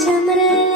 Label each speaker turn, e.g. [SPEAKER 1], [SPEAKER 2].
[SPEAKER 1] 참아라.